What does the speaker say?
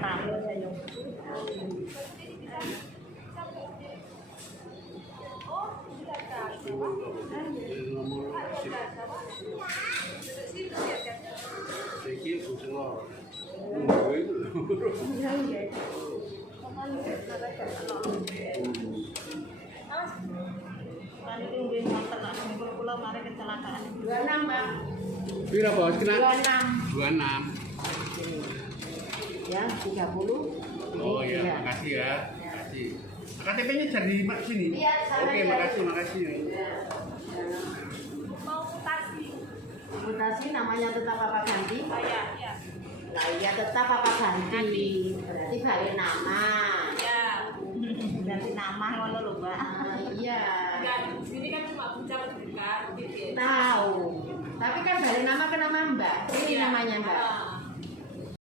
tamu saya. Kecelakaan 26, Pak. Pira bos kena? 26. 26. Ya, 30. Oh ya, Iya. makasih ya. Makasih. KTP-nya jadi sini. Iya, sana Oke, ya. makasih. Mau mutasi namanya tetap apa ganti? Oh iya. Nah, iya tetap apa ganti? Berarti balik nama. Ya. Ganti nama ngono lho, Mbak. Iya. Enggak, di sini kan cuma buka gitu. Tahu. Tapi kan balik nama ke nama Mbak. Ini Iya. namanya Mbak. Ah.